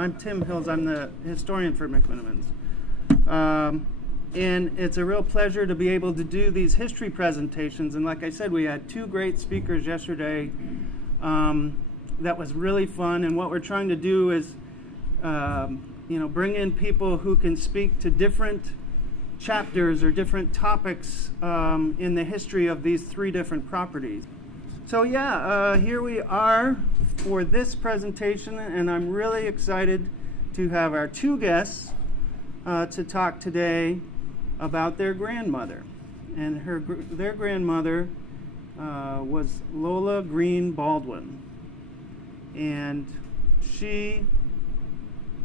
I'm Tim Hills. I'm the historian for McMenamins. And it's a real pleasure to be able to do these history presentations. And like I said, we had two great speakers yesterday. That was really fun. And what we're trying to do is, bring in people who can speak to different chapters or different topics in the history of these three different properties. So here we are for this presentation, and I'm really excited to have our two guests to talk today about their grandmother. And their grandmother was Lola Green Baldwin. And she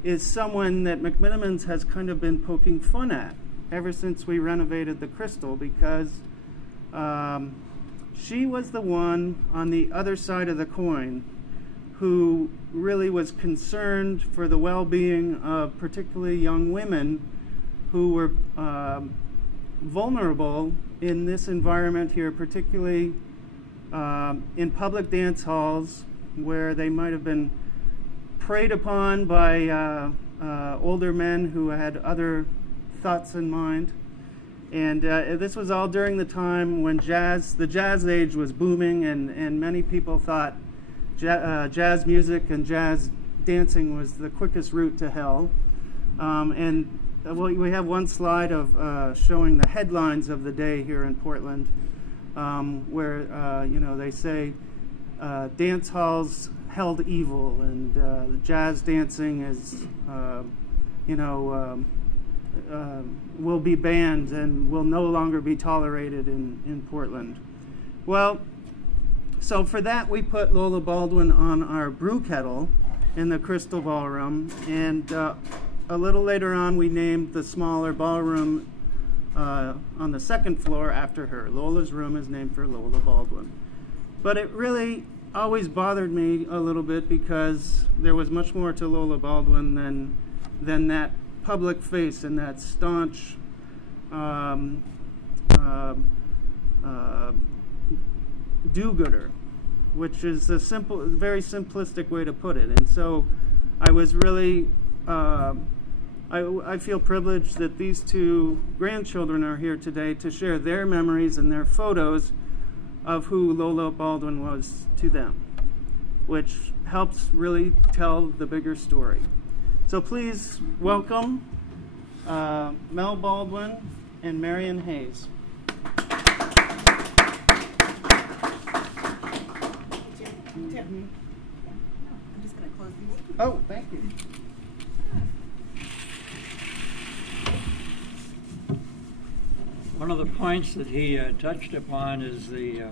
is someone that McMenamins has kind of been poking fun at ever since we renovated the Crystal, because she was the one on the other side of the coin who really was concerned for the well-being of particularly young women who were vulnerable in this environment here, particularly in public dance halls where they might have been preyed upon by older men who had other thoughts in mind. And this was all during the time when the jazz age was booming, and many people thought jazz music and jazz dancing was the quickest route to hell. We have one slide of showing the headlines of the day here in Portland, where they say dance halls held evil, and jazz dancing is will be banned and will no longer be tolerated in Portland. Well, so for that we put Lola Baldwin on our brew kettle in the Crystal Ballroom, and a little later on we named the smaller ballroom on the second floor after her. Lola's room is named for Lola Baldwin. But it really always bothered me a little bit, because there was much more to Lola Baldwin than that public face and that staunch do-gooder, which is a very simplistic way to put it. And so I was really, I feel privileged that these two grandchildren are here today to share their memories and their photos of who Lola Baldwin was to them, which helps really tell the bigger story. So please welcome Mel Baldwin and Marion Hayes. I'm just going to close these. Oh, thank you. One of the points that he touched upon is the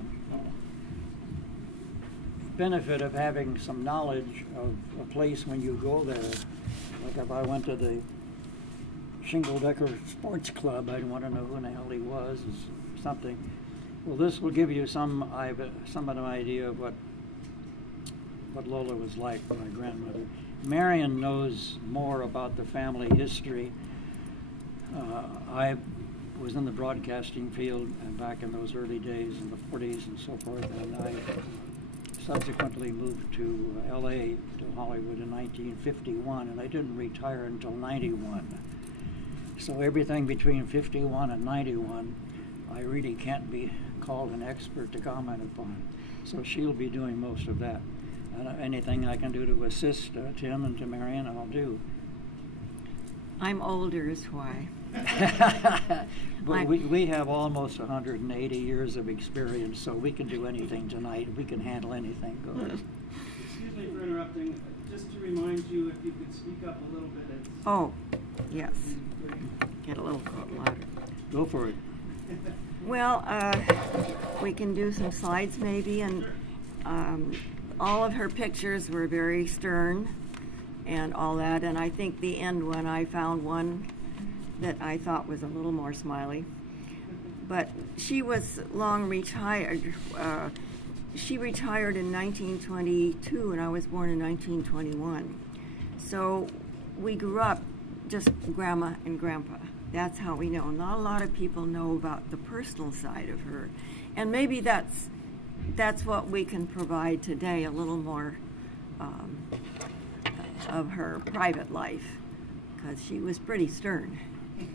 benefit of having some knowledge of a place when you go there. Like if I went to the Shingle Decker Sports Club, I'd want to know who the hell he was or something. Well, this will give you some of an idea of what Lola was like, my grandmother. Marion knows more about the family history. I was in the broadcasting field back in those early days in the 40s and so forth, and I subsequently moved to L.A., to Hollywood in 1951, and I didn't retire until 91. So everything between 51 and 91, I really can't be called an expert to comment upon. So she'll be doing most of that. Anything I can do to assist Tim and to Marion, I'll do. I'm older is why. But we have almost 180 years of experience, so we can do anything tonight. We can handle anything. Go ahead. Excuse me for interrupting. Just to remind you, if you could speak up a little bit. Oh, yes. Get a little louder. Go for it. Well, we can do some slides maybe, and all of her pictures were very stern and all that, and I think the end one, I found one that I thought was a little more smiley. But she was long retired. She retired in 1922, and I was born in 1921. So we grew up just Grandma and Grandpa. That's how we know. Not a lot of people know about the personal side of her. And maybe that's what we can provide today, a little more of her private life, because she was pretty stern.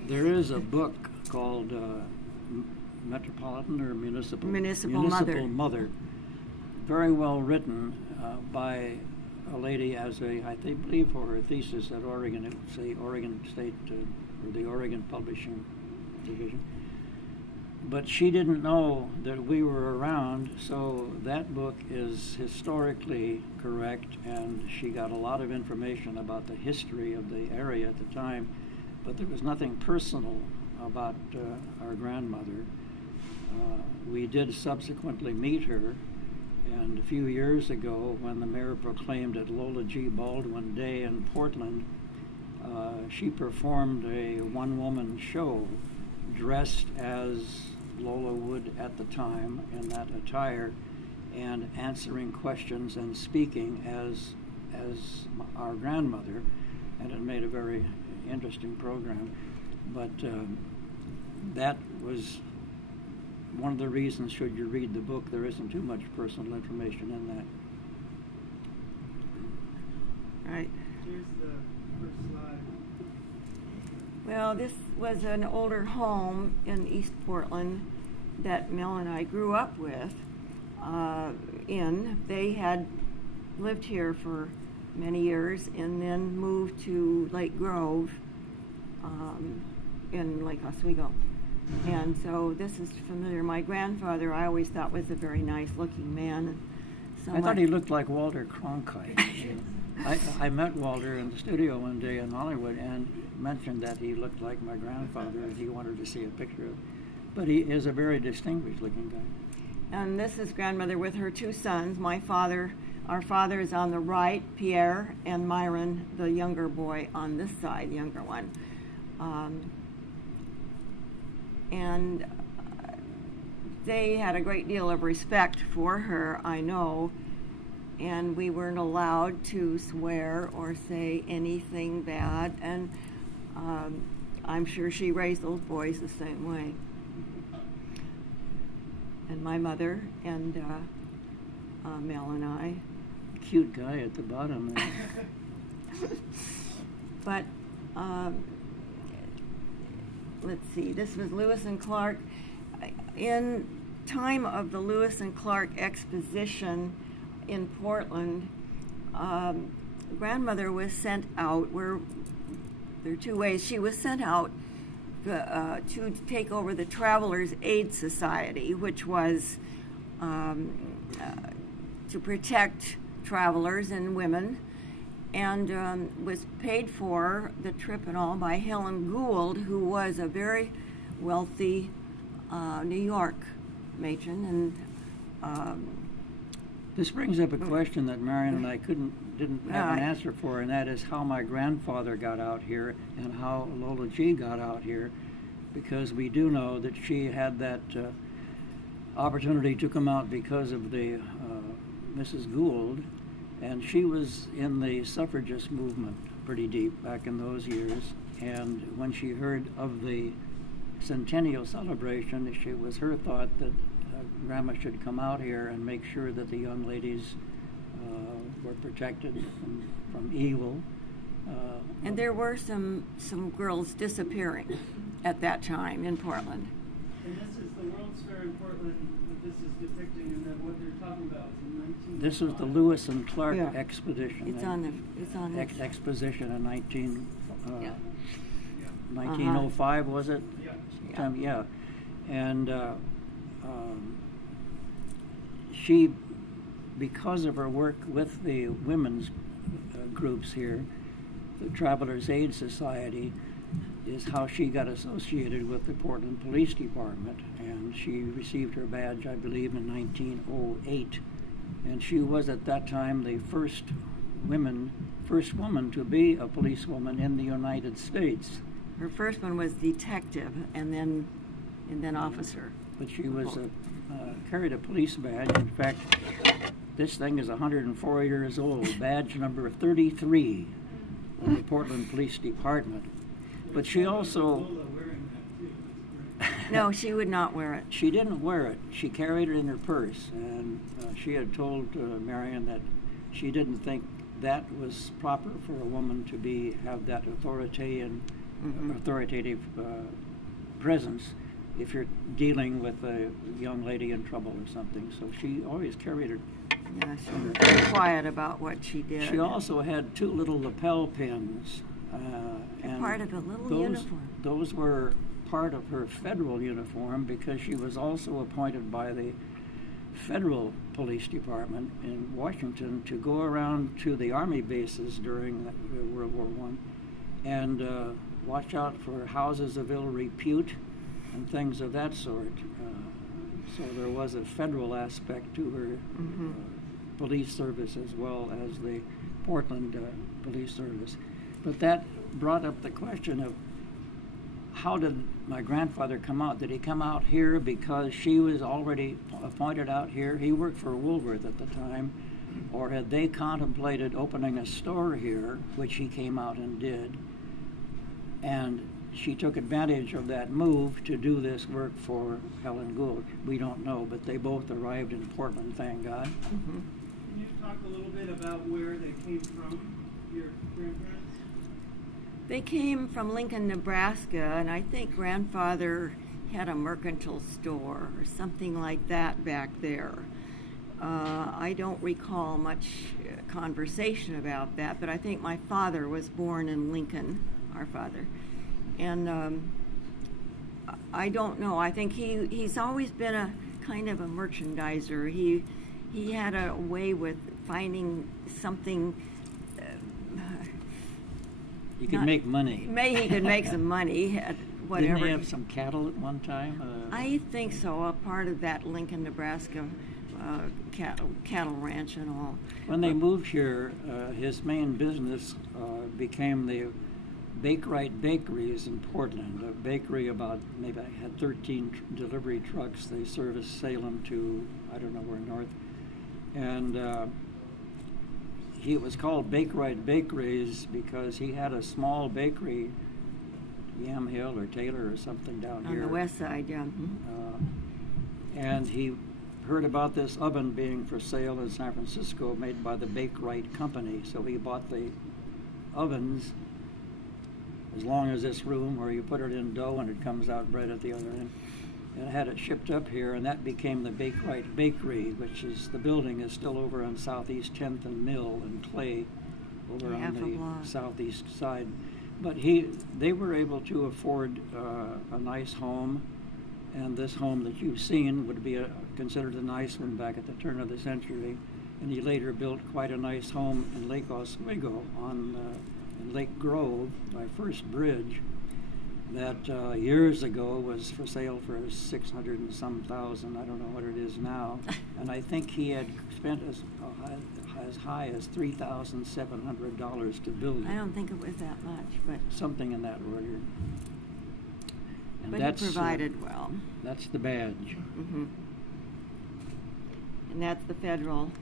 There is a book called Metropolitan or Municipal Mother. Very well written by a lady as I believe for her thesis at Oregon. It was the Oregon State or the Oregon Publishing Division. But she didn't know that we were around, so that book is historically correct, and she got a lot of information about the history of the area at the time, but there was nothing personal about our grandmother. We did subsequently meet her, and a few years ago, when the mayor proclaimed it Lola Baldwin Day in Portland, she performed a one-woman show dressed as Lola would at the time in that attire, and answering questions and speaking as our grandmother, and it made a very interesting program. But that was one of the reasons, should you read the book, there isn't too much personal information in that. Right. Here's the first slide. Well, this was an older home in East Portland that Mel and I grew up with. They had lived here for many years and then moved to Lake Grove in Lake Oswego. And so this is familiar. My grandfather, I always thought, was a very nice-looking man. I thought he looked like Walter Cronkite. I met Walter in the studio one day in Hollywood and mentioned that he looked like my grandfather, and he wanted to see a picture of him. But he is a very distinguished-looking guy. And this is grandmother with her two sons. Our father is on the right, Pierre, and Myron, the younger boy, on this side, the younger one. And they had a great deal of respect for her, I know, and we weren't allowed to swear or say anything bad, and I'm sure she raised those boys the same way. And my mother and Mel and I. Cute guy at the bottom there. But let's see, this was Lewis and Clark. In time of the Lewis and Clark exposition in Portland, grandmother was sent out. There are two ways. She was sent out to take over the Travelers Aid Society, which was to protect travelers and women, and was paid for, the trip and all, by Helen Gould, who was a very wealthy New York matron. And this brings up a question that Marion and I didn't have an answer for, and that is how my grandfather got out here and how Lola G got out here, because we do know that she had that opportunity to come out because of the Mrs. Gould, and she was in the suffragist movement pretty deep back in those years, and when she heard of the centennial celebration, it was her thought that Grandma should come out here and make sure that the young ladies were protected from evil. And there were some girls disappearing at that time in Portland. And this is the World's Fair in Portland that this is depicting, and then what they're talking about is in 1905. This was the Lewis and Clark expedition. It's on the exposition in 1905, was it? Yeah. Yeah. And she, because of her work with the women's groups here, the Travelers Aid Society, is how she got associated with the Portland Police Department, and she received her badge, I believe, in 1908. And she was at that time the first woman to be a policewoman in the United States. Her first one was detective, and then officer. But she was carried a police badge. In fact, this thing is 104 years old, badge number 33 of the Portland Police Department. But she also... No, she would not wear it. She didn't wear it. She carried it in her purse, and she had told Marion that she didn't think that was proper for a woman to have that authority and authoritative presence if you're dealing with a young lady in trouble or something. So she always carried her. Yeah, she was very quiet about what she did. She also had 2 little lapel pins. And part of a little uniform. Those were part of her federal uniform because she was also appointed by the federal police department in Washington to go around to the army bases during World War I and watch out for houses of ill repute and things of that sort. So there was a federal aspect to her police service as well as the Portland police service. But that brought up the question of how did my grandfather come out? Did he come out here because she was already appointed out here? He worked for Woolworth at the time. Or had they contemplated opening a store here, which he came out and did, and she took advantage of that move to do this work for Helen Gould? We don't know, but they both arrived in Portland, thank God. Can you talk a little bit about where they came from, your grandparents? They came from Lincoln, Nebraska, and I think grandfather had a mercantile store or something like that back there. I don't recall much conversation about that, but I think my father was born in Lincoln, our father. And I don't know. I think he's always been a kind of a merchandiser. He had a way with finding something. He could make money. He could make some money at whatever. Didn't he have some cattle at one time? I think so. A part of that Lincoln, Nebraska cattle ranch and all. When they moved here, his main business became the Bakewright Bakeries in Portland. A bakery about maybe had 13 delivery trucks. They serviced Salem to I don't know where north, and. It was called Bakewright Bakeries because he had a small bakery, Yamhill or Taylor or something down here. On the west side, yeah. And he heard about this oven being for sale in San Francisco made by the Bakewright Company. So he bought the ovens as long as this room where you put it in dough and it comes out bread at the other end. And had it shipped up here, and that became the Bakewright Bakery, which is the building is still over on Southeast 10th and Mill and Clay, over on the southeast side. But they were able to afford a nice home, and this home that you've seen would be considered a nice one back at the turn of the century. And he later built quite a nice home in Lake Oswego in Lake Grove, my first bridge. That years ago was for sale for $600 and some thousand. I don't know what it is now. And I think he had spent as high as $3,700 to build it. I don't think it was that much, but something in that order. And but he provided well. That's the badge. And that's the federal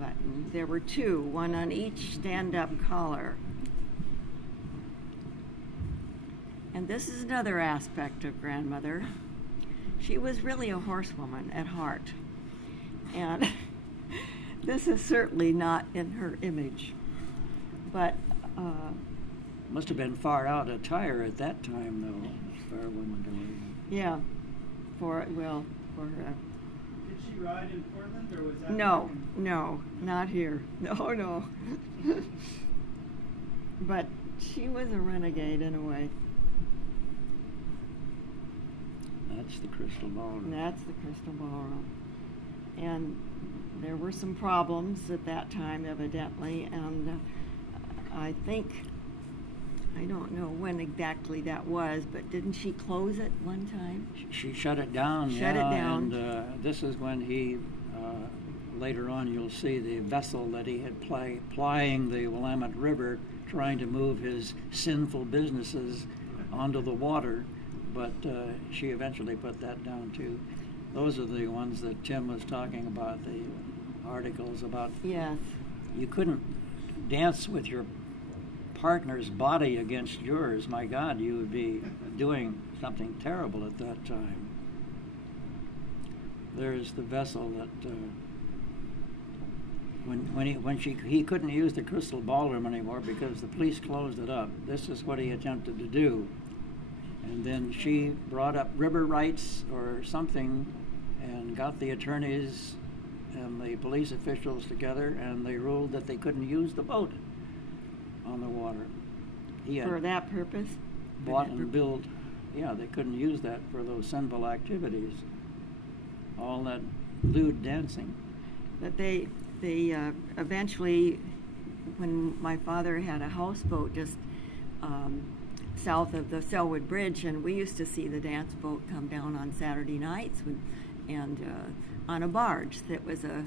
button. There were 2, one on each stand-up collar. And this is another aspect of grandmother. She was really a horsewoman at heart. And this is certainly not in her image. But must have been far out attire at that time, though, for a woman to wear. Yeah, for her. Did she ride in Portland, or was that? No, not here. No. But she was a renegade in a way. That's the Crystal Ballroom. That's the Crystal Ballroom. And there were some problems at that time, evidently, and I don't know when exactly that was, but didn't she close it one time? She shut it down, Shut it down. And this is when he, later on you'll see the vessel that he had plying the Willamette River, trying to move his sinful businesses onto the water. But she eventually put that down too. Those are the ones that Tim was talking about, the articles about. Yes. You couldn't dance with your partner's body against yours. My God, you would be doing something terrible at that time. There's the vessel that He couldn't use the Crystal Ballroom anymore because the police closed it up. This is what he attempted to do. And then she brought up river rights or something and got the attorneys and the police officials together, and they ruled that they couldn't use the boat on the water. For that purpose? Bought and built. Yeah, they couldn't use that for those sinful activities. All that lewd dancing. But they eventually, when my father had a houseboat just south of the Selwood Bridge, and we used to see the dance boat come down on Saturday nights and on a barge that was a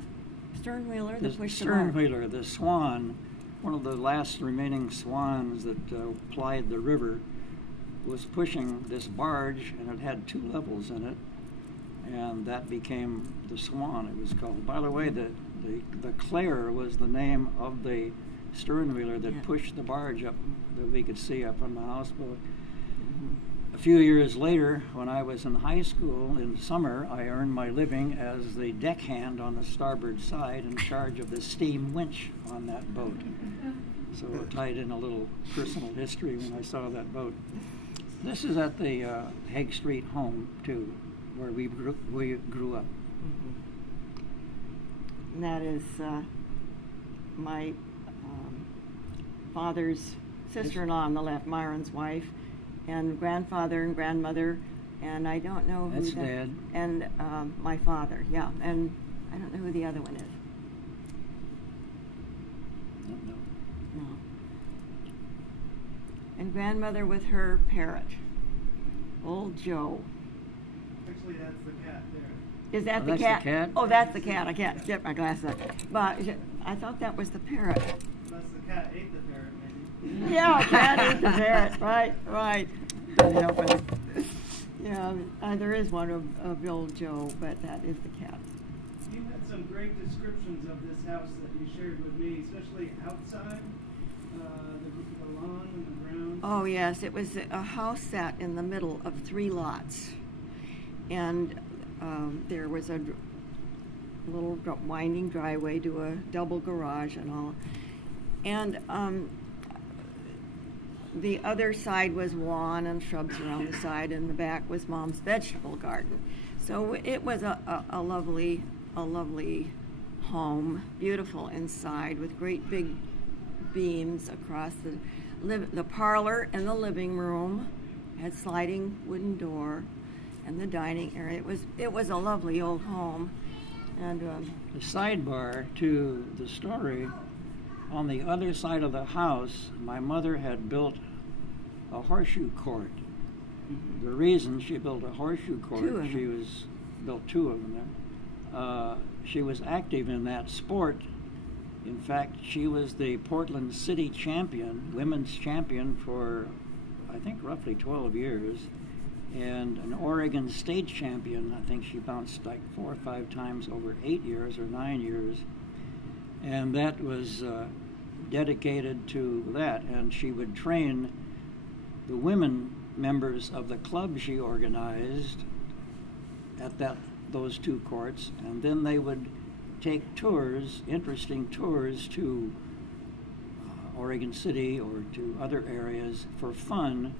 sternwheeler that pushed the barge. Sternwheeler, the Swan, one of the last remaining swans that plied the river, was pushing this barge, and it had 2 levels in it, and that became the Swan, it was called. By the way, the Clare was the name of the sternwheeler that pushed the barge up that we could see up on the houseboat. Mm-hmm. A few years later, when I was in high school, in summer, I earned my living as the deckhand on the starboard side in charge of the steam winch on that boat. So it tied in a little personal history when I saw that boat. This is at the Hague Street home, too, where we grew up. Mm-hmm. And that is my father's sister-in-law on the left, Myron's wife, and grandfather and grandmother, and I don't know who That's Dad. And my father, yeah, and I don't know who the other one is. Don't know. No. And grandmother with her parrot, old Joe. Actually, that's the cat there. Is that the that's cat? the cat? Oh, that's the cat. I can't get my glasses on. But I thought that was the parrot. Unless the cat ate the parrot, maybe. Yeah, cat ate the parrot. Right. Yeah, there is one of old Joe, but that is the cat. You had some great descriptions of this house that you shared with me, especially outside, the lawn and the grounds. Oh, yes. It was a house set in the middle of 3 lots. And there was a little winding driveway to a double garage and all. And the other side was lawn and shrubs around the side, and the back was Mom's vegetable garden. So it was a lovely home, beautiful inside with great big beams across the parlor and the living room. Had sliding wooden door, and the dining area. It was a lovely old home. And the sidebar to the story, on the other side of the house, my mother had built a horseshoe court. Mm-hmm. The reason she built a horseshoe court, built 2 of them there. She was active in that sport. In fact, she was the Portland City champion, women's champion for, I think, roughly 12 years. And an Oregon state champion. I think she bounced like 4 or 5 times over 8 years or 9 years. And that was dedicated to that. And she would train the women members of the club she organized at those 2 courts. And then they would take tours, interesting tours to Oregon City or to other areas for fun.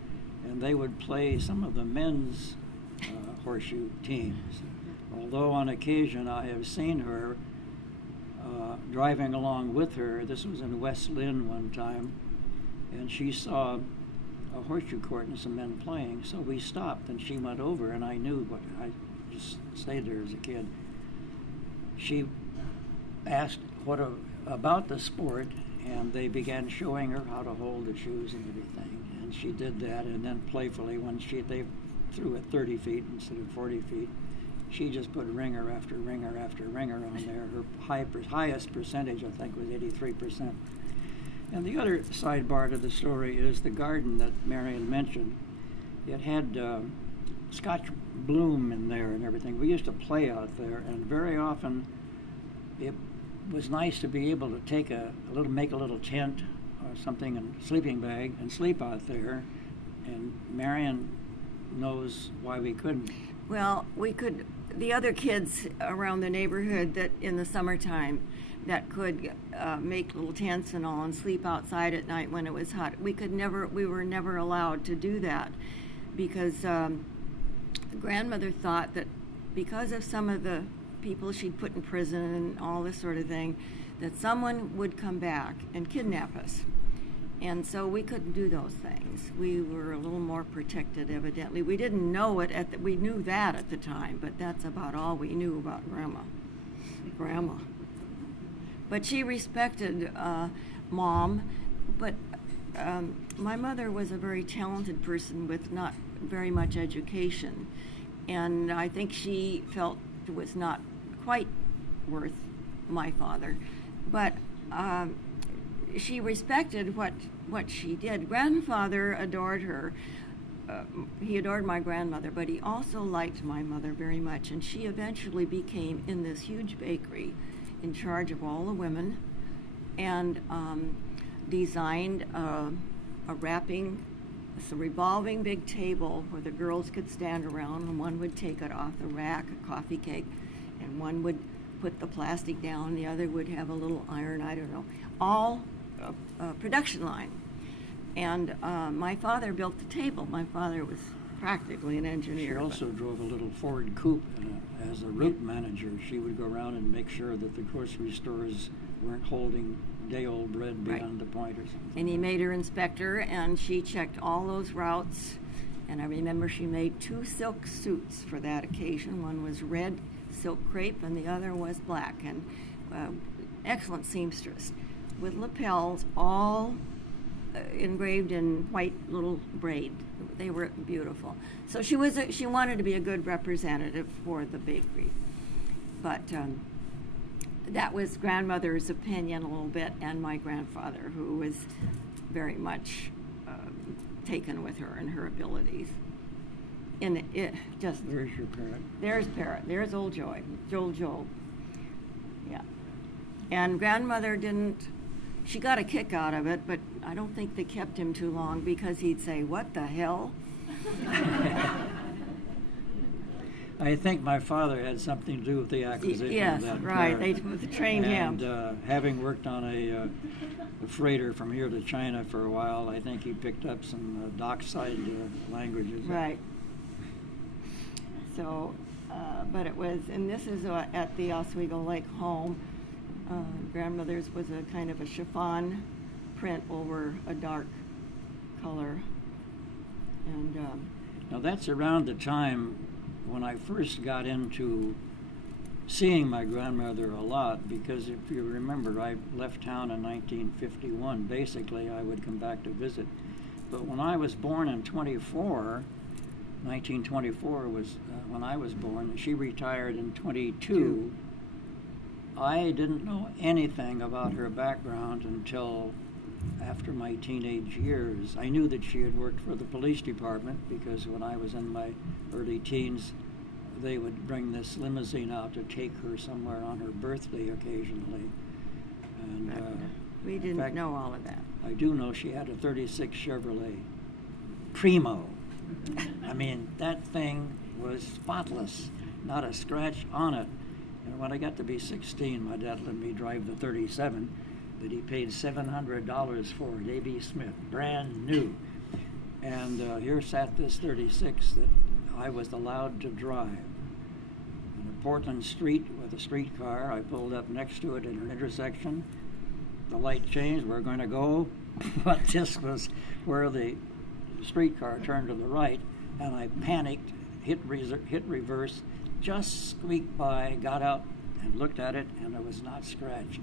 And they would play some of the men's horseshoe teams. Although on occasion I have seen her driving along with her. This was in West Lynn one time, and she saw a horseshoe court and some men playing. So we stopped, and she went over, and I knew what I just stayed there as a kid. She asked about the sport, and they began showing her how to hold the shoes and everything. And she did that, and then playfully, when they threw it 30 feet instead of 40 feet, she just put ringer after ringer after ringer on there. Her highest percentage, I think, was 83%. And the other sidebar to the story is the garden that Marion mentioned. It had Scotch bloom in there and everything. We used to play out there, and very often it was nice to be able to make a little tent or something and sleeping bag and sleep out there. And Marion knows why we couldn't. Well, we could. The other kids around the neighborhood that in the summertime that could make little tents and all and sleep outside at night when it was hot. We were never allowed to do that because grandmother thought that because of some of the people she'd put in prison and all this sort of thing, that someone would come back and kidnap us. And so we couldn't do those things. We were a little more protected, evidently. We didn't know it we knew that at the time, but that's about all we knew about Grandma. But she respected Mom, but my mother was a very talented person with not very much education. And I think she felt it was not quite worth my father. But she respected what she did. Grandfather adored her. He adored my grandmother, but he also liked my mother very much. And she eventually became, in this huge bakery, in charge of all the women, and designed a revolving big table where the girls could stand around, and one would take it off the rack, a coffee cake, and one would put the plastic down, the other would have a little iron, I don't know, all production line. And my father built the table. My father was practically an engineer. She also drove a little Ford coupe as a route manager. She would go around and make sure that the grocery stores weren't holding day-old bread beyond the point or something. And he made her inspector, and she checked all those routes. And I remember she made 2 silk suits for that occasion. One was red silk crepe, and the other was black. And excellent seamstress with lapels all engraved in white little braid. They were beautiful. So she wanted to be a good representative for the bakery. But that was grandmother's opinion a little bit, and my grandfather, who was very much taken with her and her abilities. And it just... There's your parrot. There's Parrot. There's old Joel. Yeah. And grandmother didn't... She got a kick out of it, but I don't think they kept him too long because he'd say, "What the hell?" I think my father had something to do with the acquisition of that right. parrot. They trained him. And having worked on a freighter from here to China for a while, I think he picked up some dockside languages. Right. So, but it was, and this is at the Oswego Lake home. Grandmother's was a kind of a chiffon print over a dark color. And now that's around the time when I first got into seeing my grandmother a lot, because if you remember, I left town in 1951. Basically, I would come back to visit. But when I was born in 1924 was when I was born. She retired in 22. I didn't know anything about her background until after my teenage years. I knew that she had worked for the police department because when I was in my early teens, they would bring this limousine out to take her somewhere on her birthday occasionally. And we didn't know all of that. I do know she had a 36 Chevrolet Primo. I mean, that thing was spotless, not a scratch on it. And when I got to be 16, my dad let me drive the 37, but he paid $700 for it, A.B. Smith, brand new. And here sat this 36 that I was allowed to drive. On a Portland street with a streetcar, I pulled up next to it at an intersection. The light changed, we're going to go. But this was where the streetcar turned to the right, and I panicked, hit reverse, just squeaked by, got out and looked at it, and it was not scratched.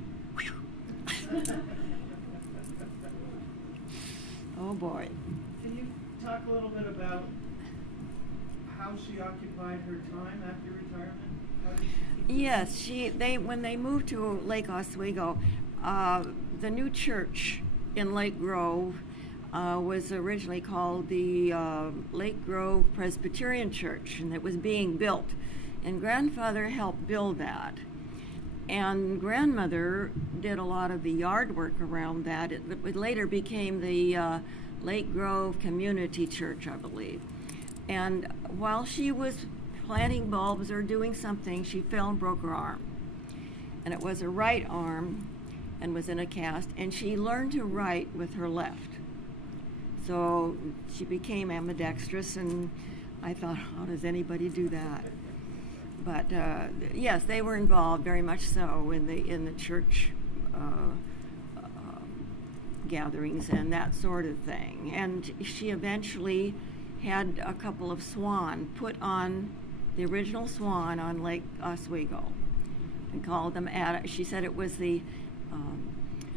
Oh boy. Can you talk a little bit about how she occupied her time after retirement? How did she Yes, when they moved to Lake Oswego, the new church in Lake Grove was originally called the Lake Grove Presbyterian Church, and it was being built. And grandfather helped build that. And grandmother did a lot of the yard work around that. It later became the Lake Grove Community Church, I believe. And while she was planting bulbs or doing something, she fell and broke her arm. and it was her right arm and was in a cast, and she learned to write with her left. So she became ambidextrous, and I thought, how does anybody do that? But yes, they were involved very much so in the church gatherings and that sort of thing. And she eventually had a couple of swan put on the original swan on Lake Oswego, and called them she said it was the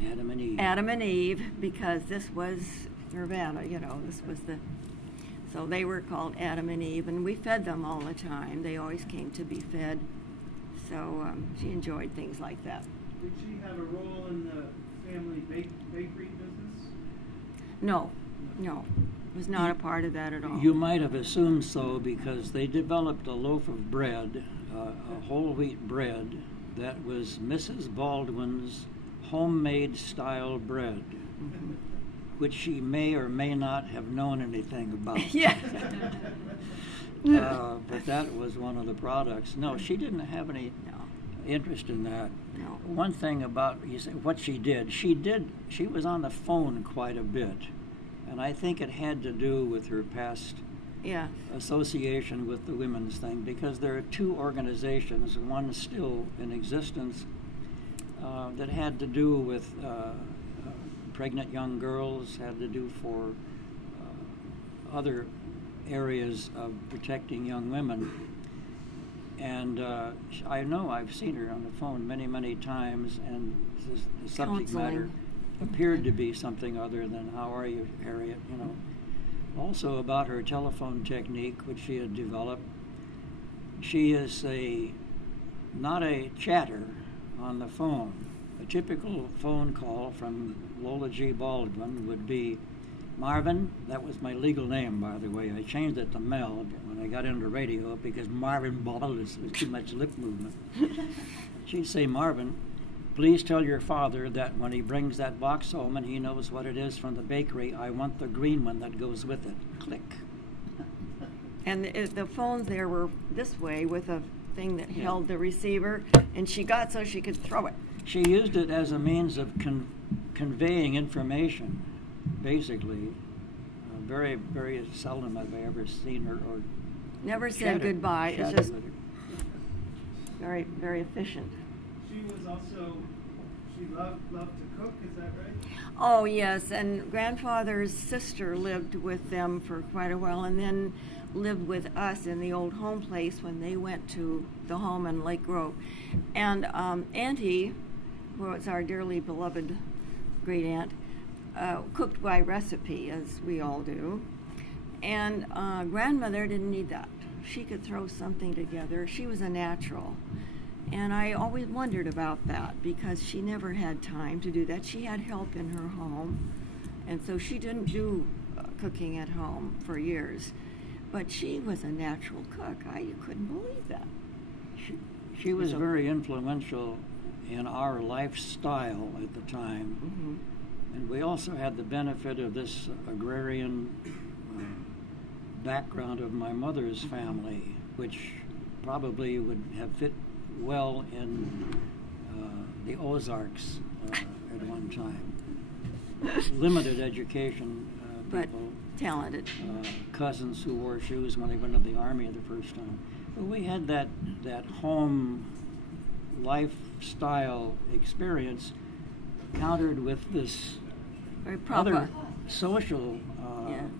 Adam and Eve. Adam and Eve, because this was Nirvana, this was so they were called Adam and Eve, and we fed them all the time. They always came to be fed. So she enjoyed things like that. Did she have a role in the family bakery business? No, was not a part of that at all. You might have assumed so, because they developed a loaf of bread, a whole wheat bread, that was Mrs. Baldwin's homemade style bread, which she may or may not have known anything about. Yeah. But that was one of the products. No, she didn't have any interest in that. No. One thing about what she did, she was on the phone quite a bit, and I think it had to do with her past association with the women's thing, because there are two organizations, one still in existence, that had to do with pregnant young girls, had to do for other areas of protecting young women. And I know I've seen her on the phone many, many times, and the subject matter appeared to be something other than "How are you, Harriet?" Also about her telephone technique, which she had developed. She is not a chatter on the phone. A typical phone call from Lola G. Baldwin would be, "Marvin," that was my legal name, by the way. I changed it to Mel when I got into radio, because Marvin Baldwin was too much lip movement. She'd say, "Marvin, please tell your father that when he brings that box home and he knows what it is from the bakery, I want the green one that goes with it." Click. And the phones there were this way, with a thing that held the receiver, and she got so she could throw it. She used it as a means of conveying information, basically. Very, very seldom have I ever seen her or never said goodbye. It's just very, very efficient. She was also, she loved to cook, is that right? Oh, yes, and grandfather's sister lived with them for quite a while, and then lived with us in the old home place when they went to the home in Lake Grove. And Auntie, who was our dearly beloved great aunt, cooked by recipe, as we all do. And grandmother didn't need that. She could throw something together. She was a natural. And I always wondered about that, because she never had time to do that. She had help in her home, and so she didn't do cooking at home for years. But she was a natural cook. I couldn't believe that. She was very influential in our lifestyle at the time. Mm-hmm. And we also had the benefit of this agrarian background of my mother's family, which probably would have fit well in the Ozarks at one time. Limited education but people. Talented. Cousins who wore shoes when they went to the Army the first time. But we had that home lifestyle experience countered with this Very proper. other social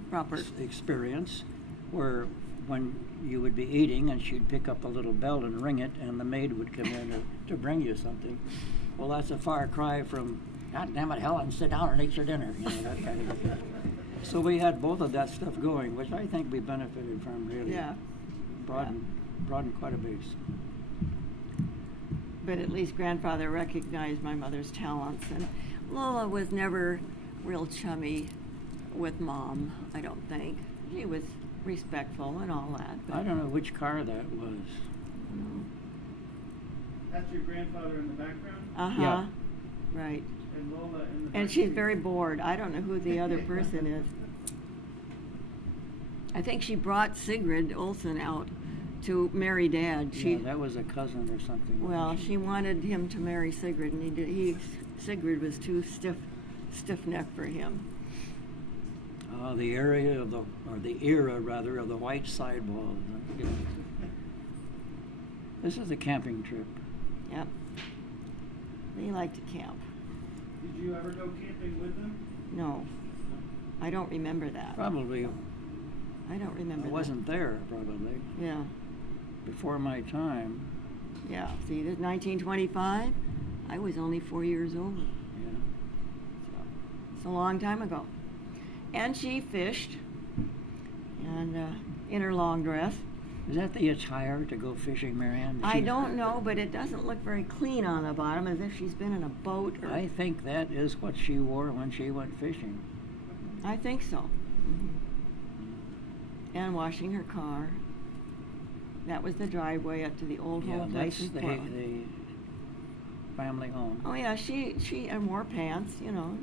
proper experience, where when you would be eating and she'd pick up a little bell and ring it, and the maid would come in to bring you something. Well, that's a far cry from, "God damn it, Helen, sit down and eat your dinner." That kind of thing. So we had both of that stuff going, which I think we benefited from, really. Yeah. Broadened quite a base. But at least grandfather recognized my mother's talents. And Lola was never real chummy with Mom, I don't think. She was respectful and all that. I don't know which car that was. That's your grandfather in the background? Uh-huh. Yeah. Right. And Lola in the And back she's seat. very bored. I don't know who the other person is. I think she brought Sigrid Olsen out to marry Dad. Yeah, that was a cousin or something. Well, she wanted him to marry Sigrid, and Sigrid was too stiff-necked for him. The era of the white sidewall. This is a camping trip. Yep. They like to camp. Did you ever go camping with them? No. I don't remember that. Probably. I don't remember I wasn't there, probably. Yeah. Before my time. Yeah. See, this 1925, I was only 4 years old. Yeah. So, it's a long time ago. And she fished, and in her long dress. Is that the attire to go fishing, Marianne? I don't know, but it doesn't look very clean on the bottom, as if she's been in a boat. I think that is what she wore when she went fishing. I think so. Mm-hmm. And washing her car. That was the driveway up to the old home place in Portland. The family home. Oh yeah, she wore pants, you know.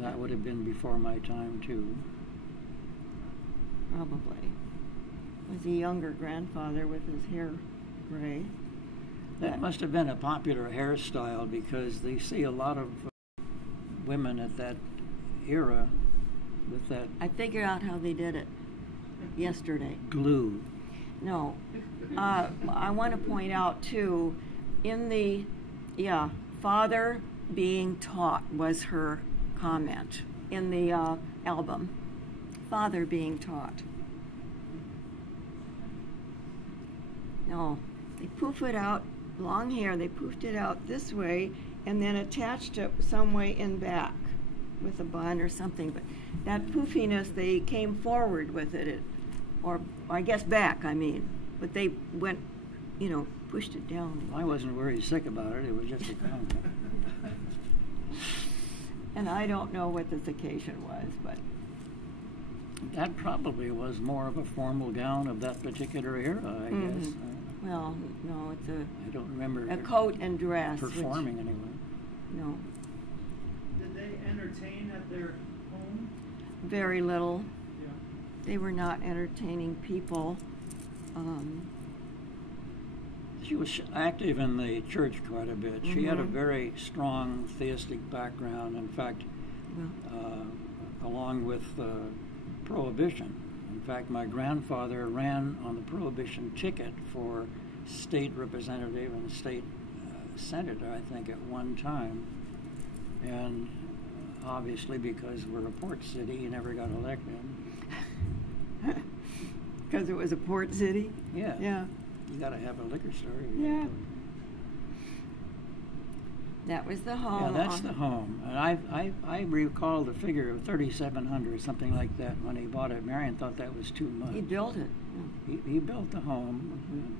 That would have been before my time too. Probably. Was a younger grandfather with his hair gray. That must have been a popular hairstyle, because they see a lot of women at that era with that. I figured out how they did it yesterday. Glue. No. I want to point out too, father being taught was her comment in the album. Father being taught. No, they poof it out, long hair, they poofed it out this way and then attached it some way in back with a bun or something. But that poofiness, they came forward with it, or I guess back, I mean. But they went, pushed it down. I wasn't very sick about it. It was just a comment. And I don't know what this occasion was, but that probably was more of a formal gown of that particular era, I guess. Well, no, it's I don't remember a coat and dress. Performing anyway. No. Did they entertain at their home? Very little. Yeah. They were not entertaining people. She was active in the church quite a bit. She had a very strong theistic background. In fact, along with Prohibition. In fact, my grandfather ran on the Prohibition ticket for state representative and state senator, I think, at one time. And obviously, because we're a port city, he never got elected. Because it was a port city? Yeah. Yeah. You got to have a liquor store. Yeah. That was the home. Yeah, that's the home. And I recall the figure of $3,700, something like that, when he bought it. Marion thought that was too much. He built it. He built the home.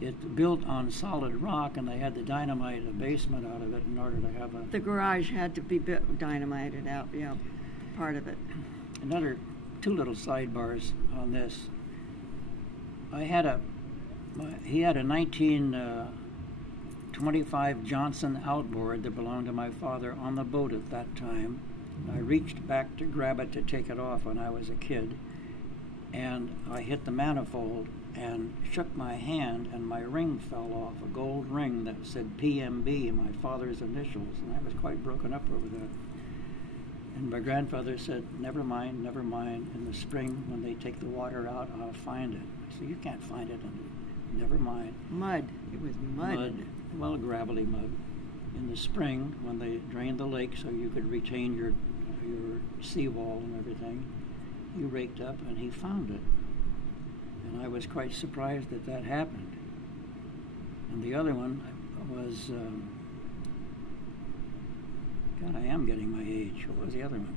It built on solid rock, and they had to dynamite a basement out of it in order to have a... The garage had to be dynamited out, yeah, part of it. Another two little sidebars on this. He had a 1925 Johnson outboard that belonged to my father on the boat at that time. I reached back to grab it to take it off when I was a kid, and I hit the manifold and shook my hand, and my ring fell off, a gold ring that said PMB, my father's initials, and I was quite broken up over that. And my grandfather said, never mind, in the spring when they take the water out, I'll find it. I said, you can't find it, and never mind. Mud. It was mud. Well, gravelly mud. In the spring, when they drained the lake so you could retain your seawall and everything, he raked up and he found it. And I was quite surprised that happened. And the other one was, God, I am getting my age. What was the other one?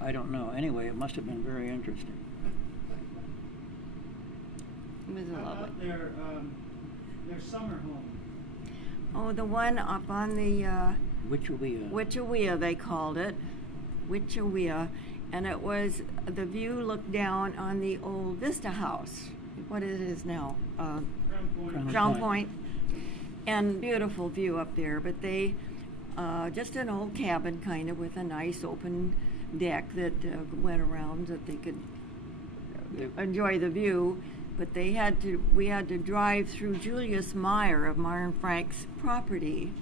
I don't know. Anyway, it must have been very interesting. It was How lovely. about their summer home? Oh, the one up on the Witchawea, they called it. Witchawea. And it was, the view looked down on the old Vista House. What it is now. Crown Point. And beautiful view up there. But they, just an old cabin kind of with a nice open deck that went around that they could enjoy the view, but we had to drive through Julius Meyer of Meyer and Frank's property.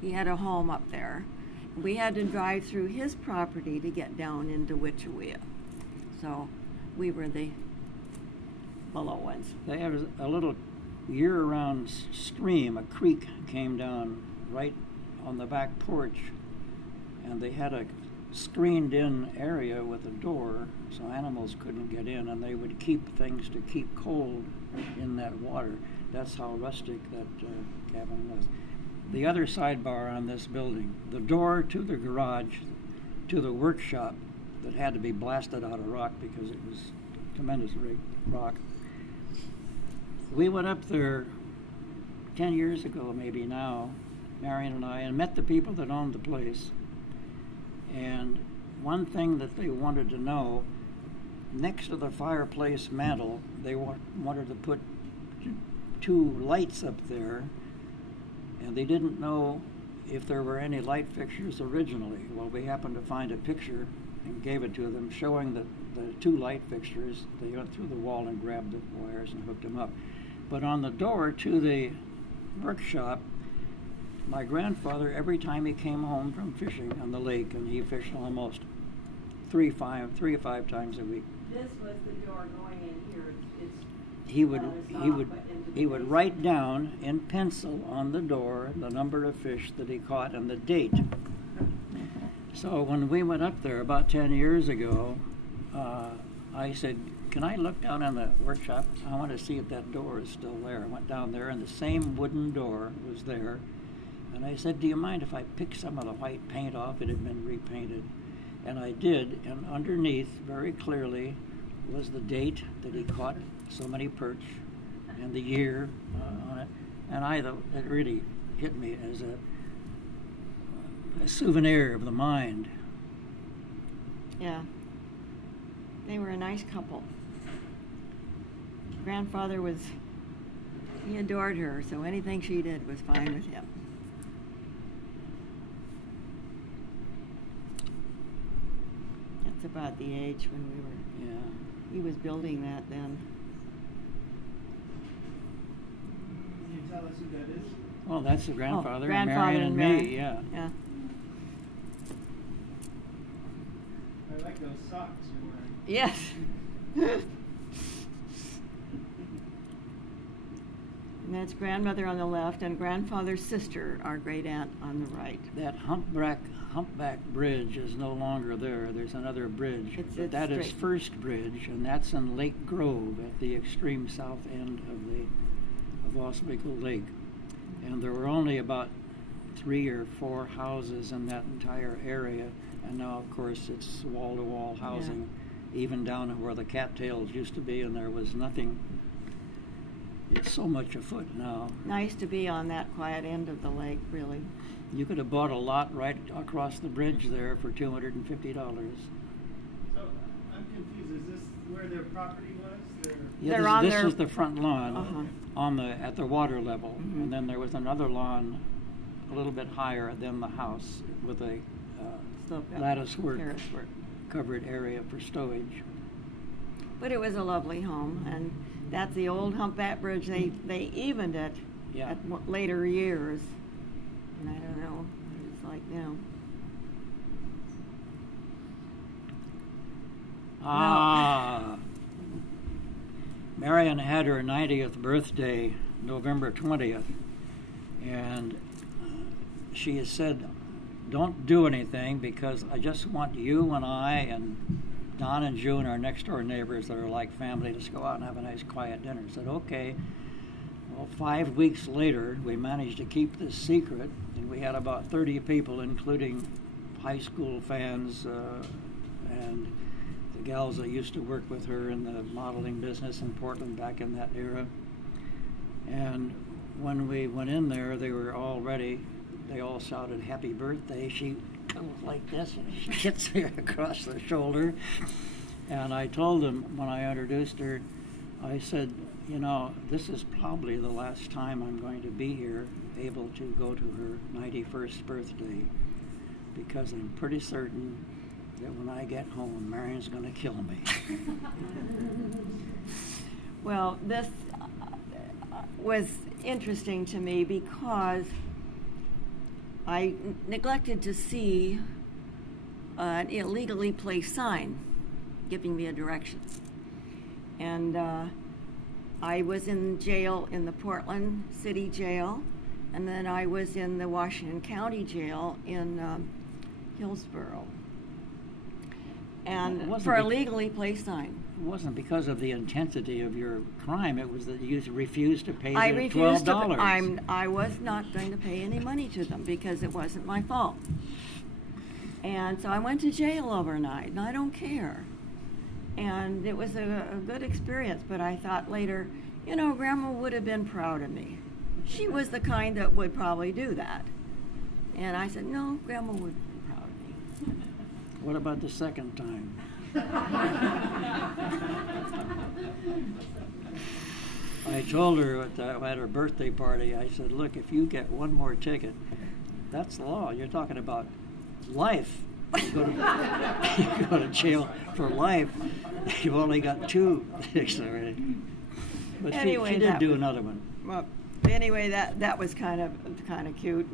He had a home up there. We had to drive through his property to get down into Wichita. So we were the below ones. They have a little year-round stream, a creek came down right on the back porch, and they had a screened-in area with a door so animals couldn't get in, and they would keep things to keep cold in that water. That's how rustic that cabin was. The other sidebar on this building, the door to the garage, to the workshop that had to be blasted out of rock because it was tremendous rock. We went up there 10 years ago, maybe now, Marion and I, and met the people that owned the place. And one thing that they wanted to know, next to the fireplace mantel, they wanted to put 2 lights up there, and they didn't know if there were any light fixtures originally. Well, we happened to find a picture and gave it to them showing the 2 light fixtures. They went through the wall and grabbed the wires and hooked them up. But on the door to the workshop, my grandfather, every time he came home from fishing on the lake, and he fished almost 3 or 5 times a week. This was the door going in here. He would write down in pencil on the door the number of fish that he caught and the date. So when we went up there about 10 years ago, I said, "Can I look down in the workshop? I want to see if that door is still there." I went down there, and the same wooden door was there. And I said, "Do you mind if I pick some of the white paint off?" It had been repainted. And I did, and underneath, very clearly, was the date that he caught so many perch and the year on it. And it really hit me as a souvenir of the mind. Yeah. They were a nice couple. Grandfather he adored her, so anything she did was fine with him. That's about the age when we were. Yeah. He was building that then. Can you tell us who that is? Well, that's the grandfather, grandfather Marion and Marion. me, yeah. Yeah. I like those socks you're wearing. Yes. And that's grandmother on the left and grandfather's sister, our great aunt, on the right. That humpback bridge is no longer there. There's another bridge. It's that is straight. First Bridge, and that's in Lake Grove at the extreme south end of Oswego Lake. And there were only about 3 or 4 houses in that entire area, and now, of course, it's wall-to-wall housing, even down where the cattails used to be, and there was nothing. It's so much afoot now. Nice to be on that quiet end of the lake, really. You could have bought a lot right across the bridge there for $250. So I'm confused. Is this where their property was? Yeah, this is the front lawn Uh-huh. at the water level, Mhm. and then there was another lawn a little bit higher than the house with a lattice work covered area for stowage. But it was a lovely home, and that's the old humpback bridge. They evened it at later years, and I don't know what it's like now. Marion had her 90th birthday November 20th, and she has said, "Don't do anything because I just want you and I and Don and June, our next door neighbors that are like family, just go out and have a nice quiet dinner." I said, "Okay." Well, 5 weeks later, we managed to keep this secret, and we had about 30 people, including high school fans and the gals that used to work with her in the modeling business in Portland back in that era. And when we went in there, they were all ready. They all shouted "Happy Birthday." She comes like this, and she hits me across the shoulder. And I told them when I introduced her, I said, "You know, this is probably the last time I'm going to be here able to go to her 91st birthday, because I'm pretty certain that when I get home, Marion's going to kill me. Well, this was interesting to me because I neglected to see an illegally placed sign giving me a direction. And I was in jail in the Portland City Jail, and then I was in the Washington County Jail in Hillsborough. And for a legally placed sign. It wasn't because of the intensity of your crime. It was that you refused to pay the I refused $12. I was not going to pay any money to them because it wasn't my fault. And so I went to jail overnight, and I don't care. And it was a good experience, but I thought later, you know, Grandma would have been proud of me. She was the kind that would probably do that. And I said, no, Grandma would be proud of me. What about the second time? I told her at her birthday party, I said, look, if you get one more ticket, that's the law. You're talking about life. You go to jail for life. You've only got 2 tickets already. But anyway, she did do another one. Well, anyway, that was kind of cute.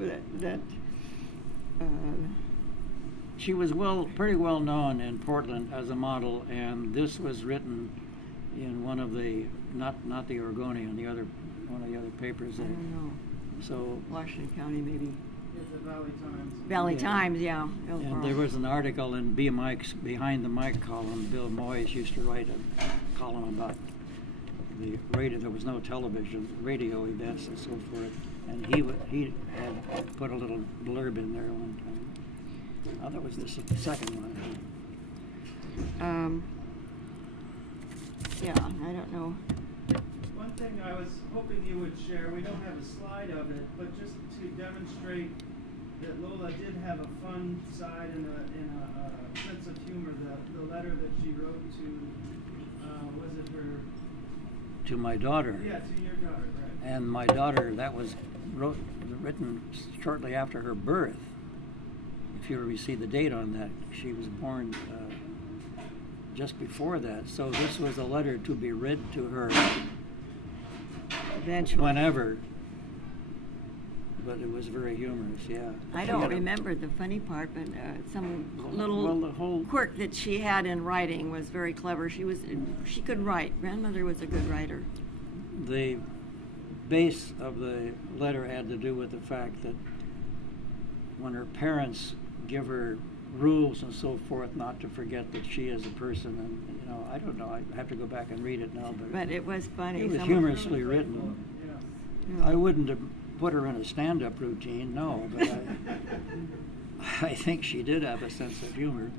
She was pretty well known in Portland as a model, and this was written in one of the not the Oregonian, one of the other papers. I don't know. So Washington County, maybe. It's the Valley Times. Valley Times, yeah. And there was an article in Mike's Behind the Mic column. Bill Moyes used to write a column about the radio. There was no television, radio events and so forth. And he had put a little blurb in there one time. Oh, that was the second one. Yeah, I don't know. One thing I was hoping you would share, we don't have a slide of it, but just to demonstrate that Lola did have a fun side and a sense of humor. The letter that she wrote to, was it her? To my daughter. Yeah, to your daughter, right. And my daughter, that was written shortly after her birth. If you ever see the date on that, she was born just before that. So this was a letter to be read to her Eventually. whenever. But it was very humorous, yeah. I don't remember the funny part, but some little quirk that she had in writing was very clever. She could write. Grandmother was a good writer. The base of the letter had to do with the fact that when her parents give her rules and so forth, not to forget that she is a person, and I don't know. I have to go back and read it now, but it was funny. It was humorously written. Yeah. I wouldn't have put her in a stand-up routine, no, but I think she did have a sense of humor.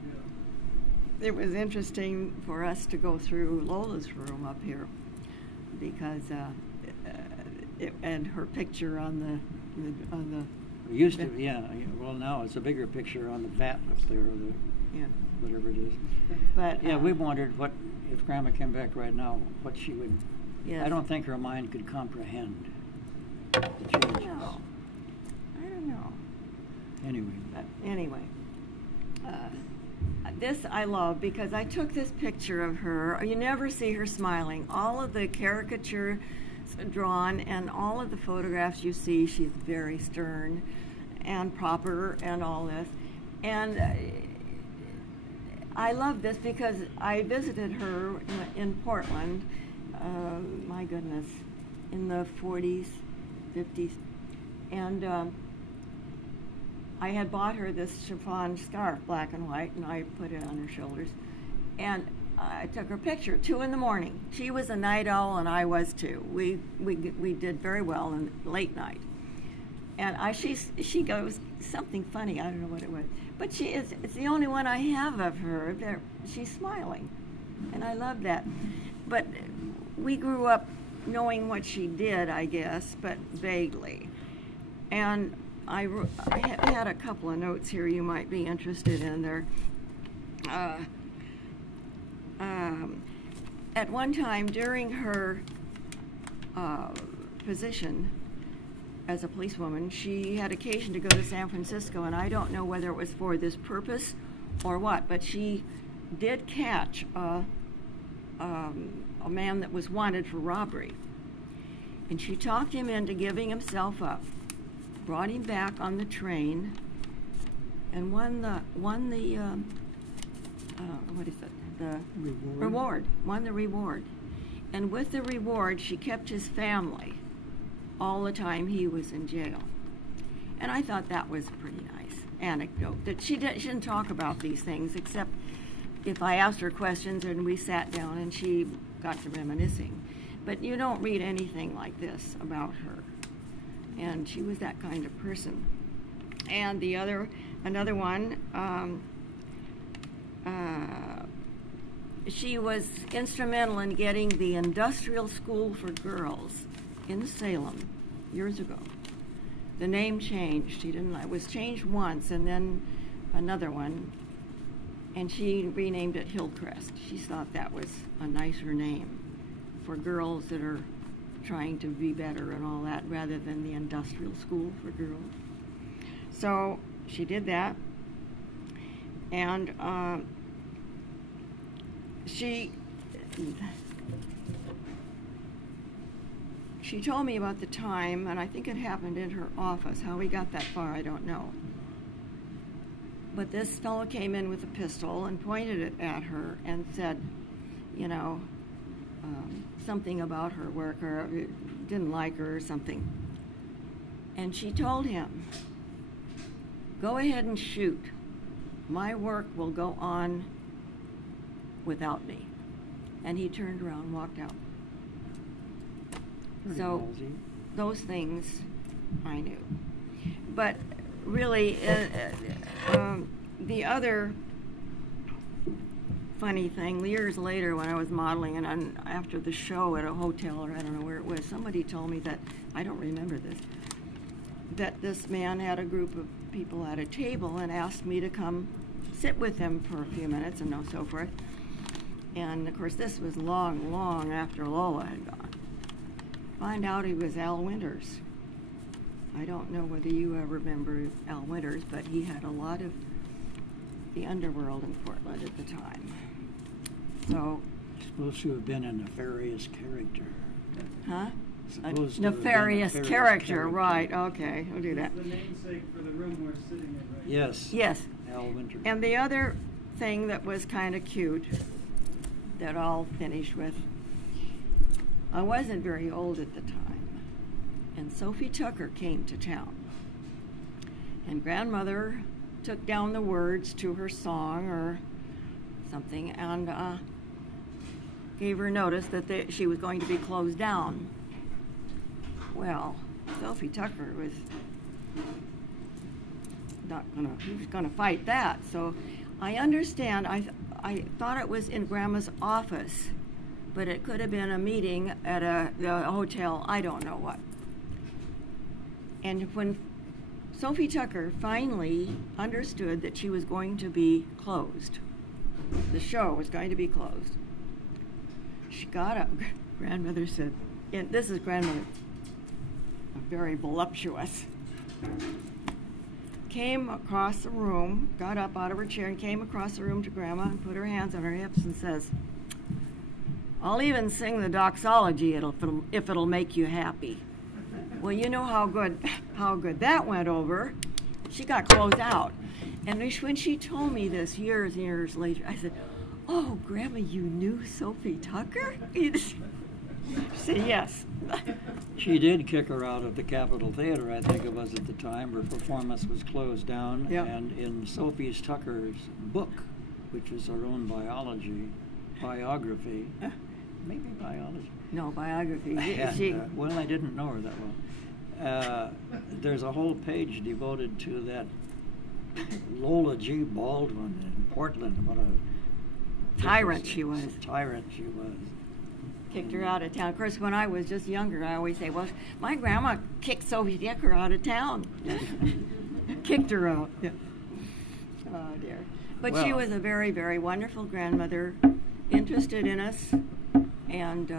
It was interesting for us to go through Lola's room up here because and her picture on the It used to, yeah. Well, now it's a bigger picture on the vat up there, or whatever it is. But yeah, we wondered what if Grandma came back right now, what she would. Yes. I don't think her mind could comprehend the changes. No, I don't know. Anyway. This I love because I took this picture of her. You never see her smiling. All of the caricature drawn and all of the photographs you see, she's very stern and proper and all this. And I love this because I visited her in Portland, my goodness, in the 40s, 50s. And I had bought her this chiffon scarf, black and white, and I put it on her shoulders. And I took her picture, 2 a.m. She was a night owl, and I was too. We did very well in late night. And she goes, something funny, I don't know what it was. But it's the only one I have of her. She's smiling, and I love that. But we grew up knowing what she did, I guess, but vaguely. And I had a couple of notes here you might be interested in there. At one time during her position as a policewoman, she had occasion to go to San Francisco, and I don't know whether it was for this purpose or what, but she did catch a man that was wanted for robbery. And she talked him into giving himself up, brought him back on the train, and won the reward. Won the reward. And with the reward, she kept his family all the time he was in jail. And I thought that was a pretty nice anecdote. That she didn't talk about these things, except if I asked her questions and we sat down and she got to reminiscing. But you don't read anything like this about her. And she was that kind of person. And another one, she was instrumental in getting the industrial school for girls in Salem years ago. The name changed. It was changed once, and then another one, and she renamed it Hillcrest. She thought that was a nicer name for girls that are trying to be better and all that, rather than the industrial school for girls. So she did that, and she told me about the time, and I think it happened in her office. How we got that far, I don't know. But this fellow came in with a pistol and pointed it at her and said, something about her work, or didn't like her or something. And she told him, "Go ahead and shoot. My work will go on without me." And he turned around and walked out. So those things I knew. But really, the other funny thing, years later when I was modeling and after the show at a hotel, or I don't know where it was, somebody told me that, I don't remember this, that this man had a group of people at a table and asked me to come sit with him for a few minutes and so forth. And of course this was long, long after Lola had gone. Find out he was Al Winters. I don't know whether you ever remember Al Winters, but he had a lot of the underworld in Portland at the time. So, Supposed to have been a nefarious character. huh? Supposed A to have been nefarious character, right? Okay, we'll do that. It's the namesake for the room we're sitting in right now. Yes. Yes. Al Winters. And the other thing that was kind of cute, that I'll finish with, I wasn't very old at the time, and Sophie Tucker came to town. And grandmother took down the words to her song or something and gave her notice that she was going to be closed down. Well, Sophie Tucker was he was gonna fight that. So I understand, I thought it was in Grandma's office, but it could have been a meeting at a hotel, I don't know what. And when Sophie Tucker finally understood that she was going to be closed, the show was going to be closed, she got up. Grandmother said, and this is grandmother, very voluptuous, came across the room, got up out of her chair and came across the room to Grandma and put her hands on her hips and says, "I'll even sing the doxology if it'll make you happy." Well, you know how good that went over. She got closed out. And when she told me this years and years later, I said, "Oh, Grandma, you knew Sophie Tucker?" She said, "Yes." She did kick her out of the Capitol Theater, I think it was at the time. Her performance was closed down. Yep. And in Sophie Tucker's book, which is her own biography, maybe biology. No, biography. And, well, I didn't know her that well. There's a whole page devoted to that Lola G. Baldwin in Portland. What a Tyrant she was. Tyrant she was. Kicked her out of town. Of course, when I was just younger, I always say, "Well, my grandma kicked Sophie Tucker out of town." Kicked her out. Yeah. Oh, dear. But she was a very, very wonderful grandmother, interested in us, and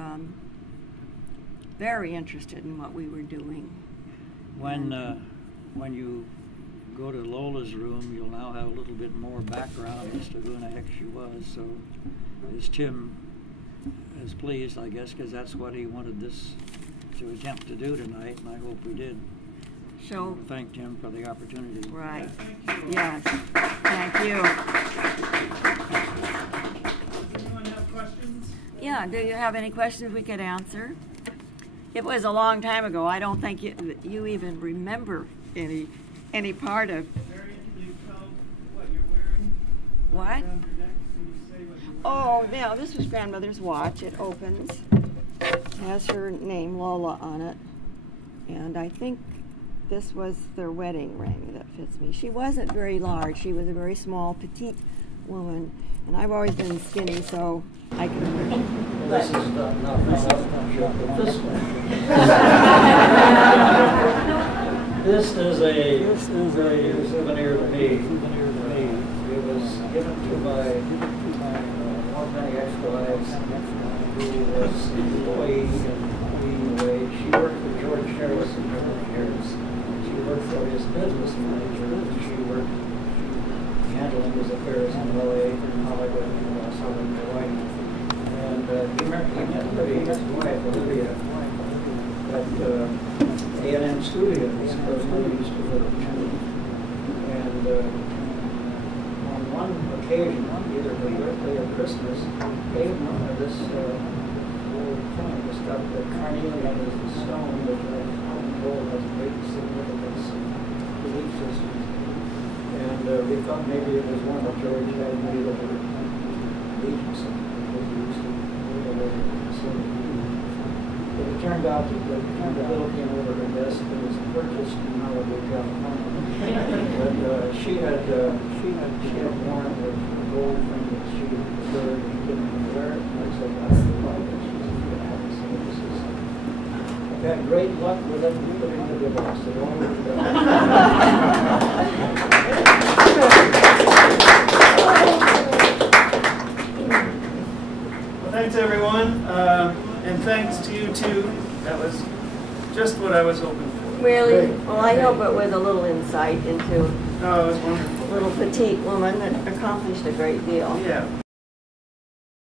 very interested in what we were doing. When you go to Lola's room, you'll now have a little bit more background as to who the heck she was. So, as Tim is pleased, I guess, because that's what he wanted this to attempt to do tonight, and I hope we did. So, Thank Tim for the opportunity. right. Yes. Thank you. Does anyone have questions? Yeah, do you have any questions we could answer? It was a long time ago. I don't think you even remember any part of. Marion, can you tell what you're wearing? What? Around your neck, can you say what you're Oh, wearing? now this was grandmother's watch. It opens. Has her name Lola on it. And I think this was their wedding ring that fits me. She wasn't very large. She was a very small, petite woman. And I've always been skinny, so I can. This is not this is a souvenir to me. It was given to my one many ex-wives who was employee in wage. She worked for George Harrison for many years. She worked for his business manager. She worked handling his affairs in LA and Hollywood and Southern Hawaii. And he met his wife, Olivia, at A&M Studios, where we used to live. And on one occasion, either her birthday or Christmas, gave Mama this little thing. This stuff that carnelian is the stone that I'm told has great significance in belief systems. And we thought maybe it was one that George had made of her allegiance. But it turned out that the bill came over her desk. It was purchased in Malibu, California. But she had worn the gold thing that she preferred and didn't wear it. And I said, I have to buy this. She said, you can have it. So this is. I've had great luck with it. We put it in the divorce. It only worked out. Well, thanks, everyone. And thanks to you, too. That was just what I was hoping for. Really? Well, I hope it was a little insight into Oh, it was wonderful. a little petite woman that accomplished a great deal. Yeah.